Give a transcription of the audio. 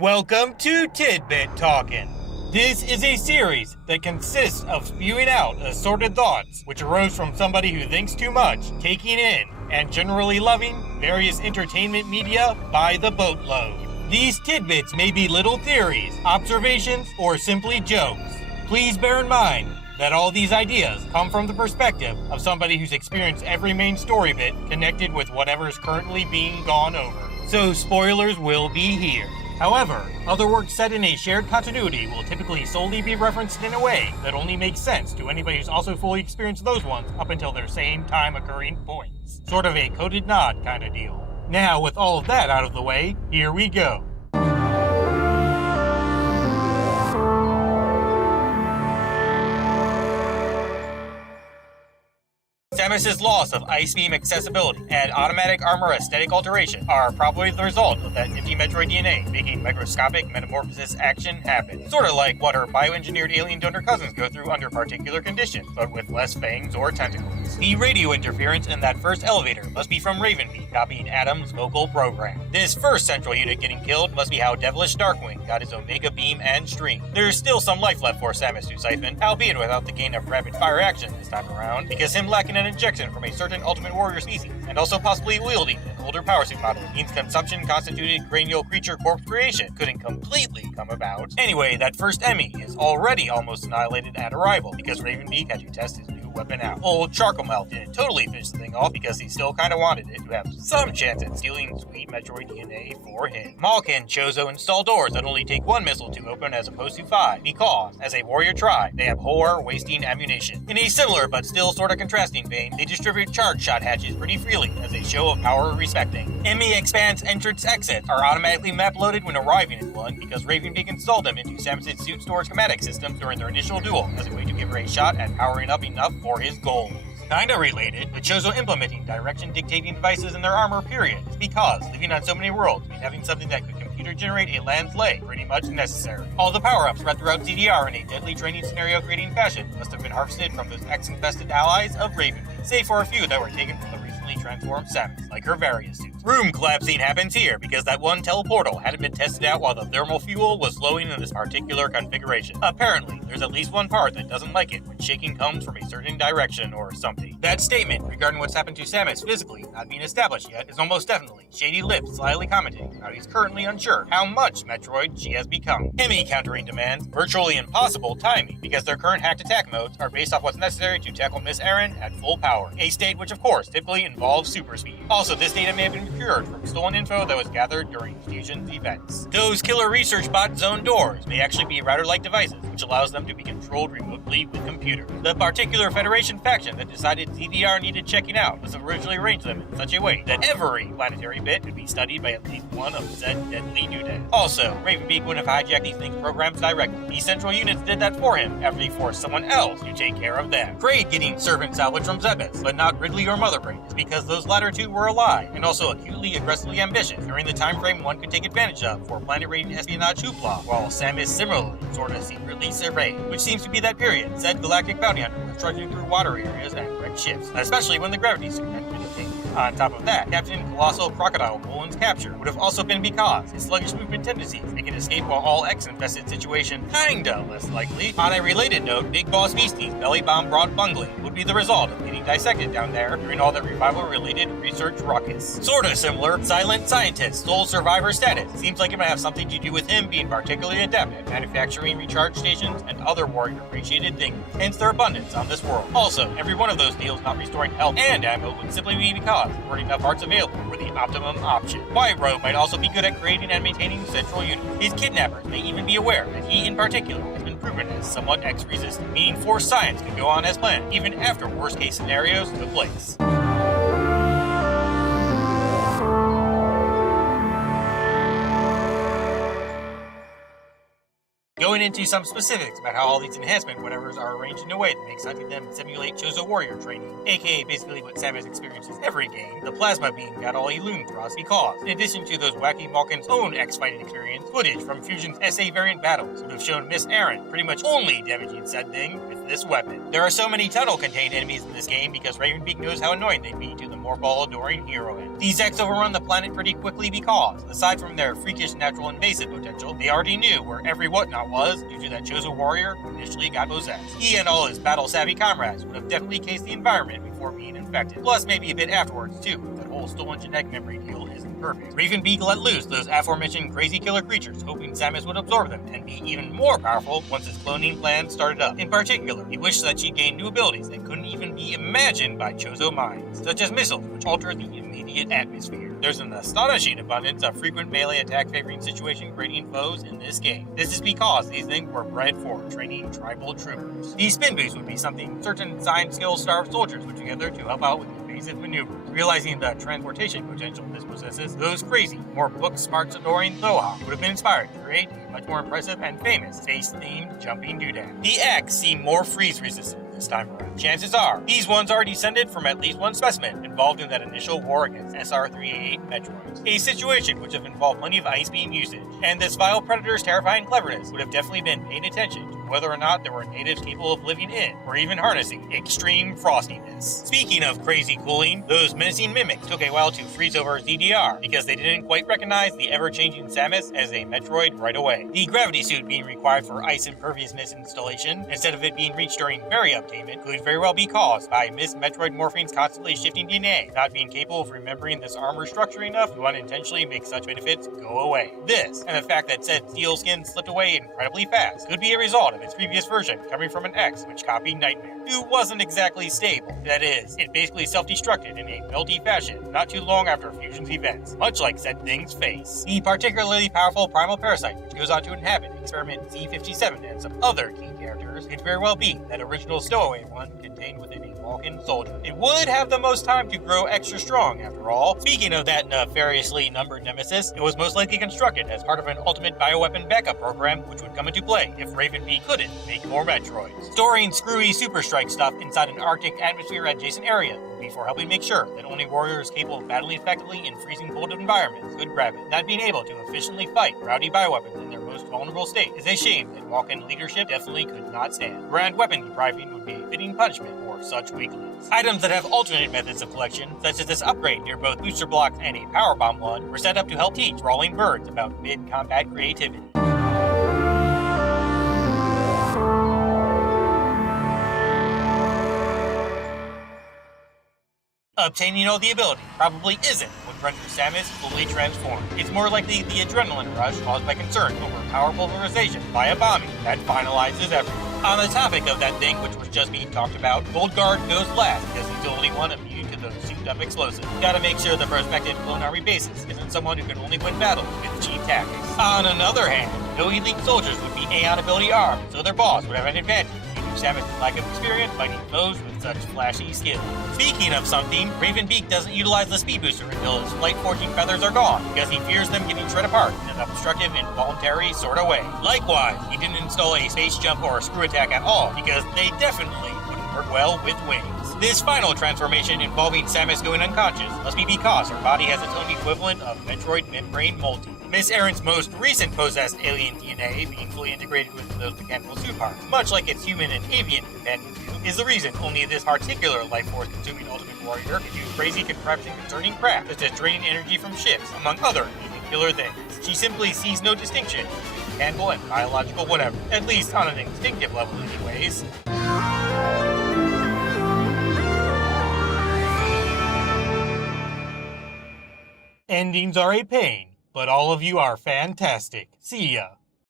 Welcome to Tidbit Talkin. This is a series that consists of spewing out assorted thoughts which arose from somebody who thinks too much, taking in, and generally loving various entertainment media by the boatload. These tidbits may be little theories, observations, or simply jokes. Please bear in mind that all these ideas come from the perspective of somebody who's experienced every main story bit connected with whatever is currently being gone over. So spoilers will be here. However, other works set in a shared continuity will typically solely be referenced in a way that only makes sense to anybody who's also fully experienced those ones up until their same time occurring points. Sort of a coded nod kind of deal. Now, with all of that out of the way, here we go. Samus's loss of ice beam accessibility and automatic armor aesthetic alteration are probably the result of that nifty Metroid DNA making microscopic metamorphosis action happen. Sort of like what her bioengineered alien donor cousins go through under particular conditions, but with less fangs or tentacles. The radio interference in that first elevator must be from Ravenbeak copying Adam's vocal program. This first central unit getting killed must be how devilish Darkwing got his Omega Beam and Stream. There's still some life left for Samus to siphon, albeit without the gain of rapid fire action this time around, because him lacking an injection from a certain Ultimate Warrior species, and also possibly wielding an older power suit model, means consumption-constituted cranial creature corpse creation couldn't completely come about. Anyway, that first Emmy is already almost annihilated at arrival, because Ravenbeak had to test his new weapon out. Old Charcoal Melt didn't totally finish the thing off because he still kinda wanted it to have some chance at stealing sweet Metroid DNA for him. Malk and Chozo install doors that only take one missile to open as opposed to 5, because, as a warrior tribe, they abhor wasting ammunition. In a similar but still sorta contrasting vein, they distribute charge shot hatches pretty freely as a show of power respecting. Emmy Expanse entrance exits are automatically map loaded when arriving in one because Ravenbeak installed them into Samus's suit store schematic system during their initial duel as a way to give her a shot at powering up enough for his goals. Kinda related, the Chozo implementing direction-dictating devices in their armor period is because living on so many worlds means having something that could computer-generate a land's lay pretty much necessary. All the power-ups spread throughout ZDR in a deadly training scenario-creating fashion must have been harvested from those X-infested allies of Ravenbeak, save for a few that were taken from the recently transformed Samus, like her various suits. Room collapsing happens here because that one teleportal hadn't been tested out while the thermal fuel was flowing in this particular configuration. Apparently, there's at least one part that doesn't like it when shaking comes from a certain direction or something. That statement regarding what's happened to Samus physically not being established yet is almost definitely Shady Lips slyly commenting how he's currently unsure how much Metroid she has become. Emmy countering demands virtually impossible timing because their current hacked attack modes are based off what's necessary to tackle Miss Aaron at full power, a state which of course typically involves super speed. Also, this data may have been procured from stolen info that was gathered during Fusion's events. Those killer research bot zone doors may actually be router-like devices, which allows them to be controlled remotely with computers. The particular Federation faction that decided ZDR needed checking out was originally arranged them in such a way that every planetary bit could be studied by at least one of said deadly Nudes. Also, Ravenbeak wouldn't have hijacked these things programs directly. These central units did that for him after he forced someone else to take care of them. Great getting servant salvage from Zebes, but not Ridley or Motherbrain, is because those latter two were alive and also acutely aggressively ambitious during the time frame one could take advantage of for planet-raiding espionage hoopla, while Samus similarly sorta secretly surveyed, which seems to be that period said galactic bounty hunter was trudging through water areas and wrecked ships, especially when the gravity suit had been obtained. On top of that, Captain Colossal Crocodile Poland's capture would have also been because his sluggish movement tendencies make an escape while all X-infested situation kinda less likely. On a related note, Big Boss Beastie's belly bomb brought bungling would be the result of getting dissected down there during all that revival-related research ruckus. Sorta similar, Silent Scientist sole survivor status seems like it might have something to do with him being particularly adept at manufacturing recharge stations and other warrior-appreciated things, hence their abundance on this world. Also, every one of those deals not restoring health and ammo would simply be because there weren't enough parts available for the optimum option. White Robe might also be good at creating and maintaining central units. His kidnappers may even be aware that he in particular has been proven as somewhat X-resistant, meaning forced science could go on as planned, even after worst-case scenarios took place. Going into some specifics about how all these enhancement whatevers are arranged in a way that makes hunting them simulate Chozo Warrior training, aka basically what Samus experiences every game, the plasma beam got all Eloon thrust because, in addition to those wacky Malkin's own X-fighting experience, footage from Fusion's SA variant battles would have shown Miss Aaron pretty much only damaging said thing with this weapon. There are so many tunnel-contained enemies in this game because Ravenbeak knows how annoying they'd be to the more ball-adoring heroine. These X overrun the planet pretty quickly because, aside from their freakish natural invasive potential, they already knew where every whatnot was due to that Chozo Warrior who initially got possessed. He and all his battle-savvy comrades would have definitely cased the environment before being infected, plus maybe a bit afterwards too. That whole stolen genetic memory deal isn't perfect. Ravenbeak let loose those aforementioned crazy killer creatures, hoping Samus would absorb them and be even more powerful once his cloning plan started up. In particular, he wished that she gained new abilities that couldn't even be imagined by Chozo minds, such as missiles which alter the immediate atmosphere. There's an astonishing abundance of frequent melee attack favoring situation creating foes in this game. This is because these things were bred for training tribal troopers. These spin boosts would be something certain science skill-starved soldiers put together to help out with evasive maneuvers. Realizing the transportation potential this possesses, those crazy, more book-smart adoring Thoha would have been inspired to create a much more impressive and famous face-themed jumping doodad. The X seem more freeze-resistant this time around. Chances are, these ones are descended from at least one specimen involved in that initial war against SR-388 Metroid. A situation which have involved plenty of ice beam usage, and this vile predator's terrifying cleverness would have definitely been paying attention to whether or not there were natives capable of living in, or even harnessing, extreme frostiness. Speaking of crazy cooling, those menacing mimics took a while to freeze over ZDR because they didn't quite recognize the ever-changing Samus as a Metroid right away. The gravity suit being required for ice imperviousness installation, instead of it being reached during berry obtainment, could very well be caused by Miss Metroid Morphine's constantly shifting DNA, not being capable of remembering this armor structure enough to unintentionally make such benefits go away. This, and the fact that said steel skin slipped away incredibly fast, could be a result of its previous version coming from an X which copied Nightmare, who wasn't exactly stable. That is, it basically self-destructed in a melty fashion not too long after Fusion's events, much like said thing's face. The particularly powerful primal parasite, which goes on to inhabit Experiment Z57 and some other key characters, could very well be that original stowaway one contained within a Vulcan soldier. It would have the most time to grow extra strong, after all. Speaking of that nefariously numbered nemesis, it was most likely constructed as part of an ultimate bioweapon backup program, which would come into play if Ravenbeak couldn't make more Metroids. Storing screwy super strike stuff inside an Arctic atmosphere adjacent area would be for helping make sure that only warriors capable of battling effectively in freezing cold environments could grab it. Not being able to efficiently fight rowdy bioweapons in their most vulnerable state is a shame that Vulcan leadership definitely could not stand. Grand weapon depriving would be a fitting punishment for such weaklings. Items that have alternate methods of collection, such as this upgrade near both booster blocks and a power bomb one, were set up to help teach brawling birds about mid-combat creativity. Obtaining all the ability probably isn't what renders Samus fully transformed. It's more likely the adrenaline rush caused by concern over power pulverization by a bombing that finalizes everything. On the topic of that thing which was just being talked about, Goldguard goes last because he's the only one immune to those souped-up explosives. Gotta make sure the prospective clone army basis isn't someone who can only win battles with cheap tactics. On another hand, no elite soldiers would be Aeon ability armed, so their boss would have an advantage. Samus' lack of experience fighting foes with such flashy skill. Speaking of something, Ravenbeak doesn't utilize the speed booster until his flight forging feathers are gone, because he fears them getting shred apart in an obstructive, involuntary sort of way. Likewise, he didn't install a space jump or a screw attack at all, because they definitely wouldn't work well with wings. This final transformation involving Samus going unconscious must be because her body has its own equivalent of Metroid membrane multi. Miss Aaron's most recent possessed alien DNA being fully integrated with those mechanical suit parts, much like its human and avian companions do, is the reason only this particular life force consuming Ultimate Warrior can do crazy contraption concerning craft, such as draining energy from ships, among other killer things. She simply sees no distinction between mechanical and biological whatever, at least on an instinctive level anyways. Endings are a pain, but all of you are fantastic. See ya.